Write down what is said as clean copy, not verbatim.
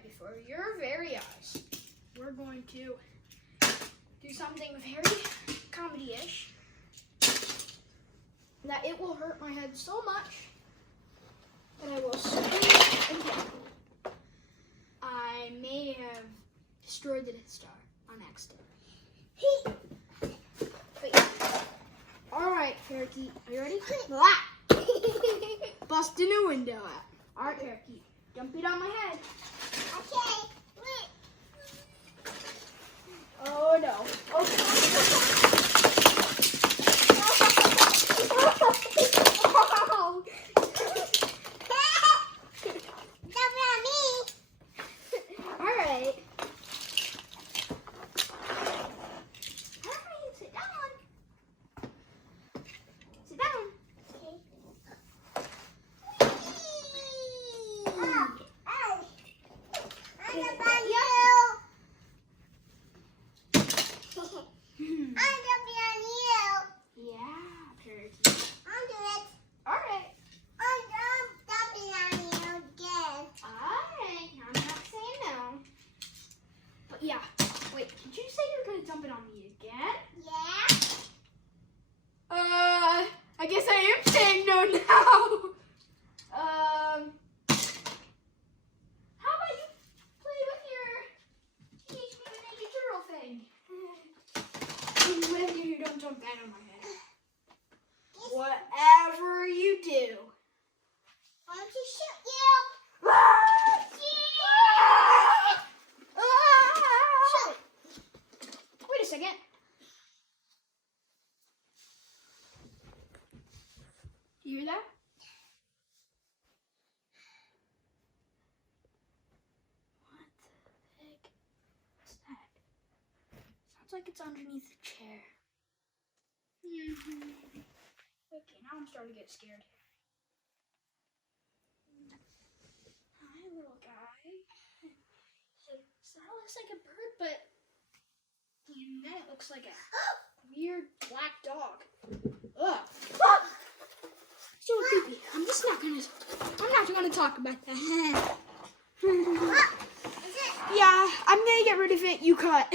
right before your very eyes, we're going to do something very comedy-ish that it will hurt my head so much that I will scream again. I may have destroyed the Death Star on accident. But yeah. Alright, Parakeet, are you ready? Busting a window out. Alright, Parakeet, dump it on my head. Okay. Oh no. Okay. Alright. Sit down. Sit down. Yeah. Wait, did you say you're gonna dump it on me again? Yeah. I guess I am saying no now. How about you play with your Teenage Mutant Ninja Turtle thing? When you don't dump that on my head. Whatever you do. I want to shoot you. Wait a second. Do you hear that? What the heck? What's that? Sounds like it's underneath the chair. Okay, now I'm starting to get scared. Hi, little guy. So that looks like a bird, but then it looks like a weird black dog. Ugh. So creepy. I'm not gonna talk about that. Yeah, I'm gonna get rid of it. You cut.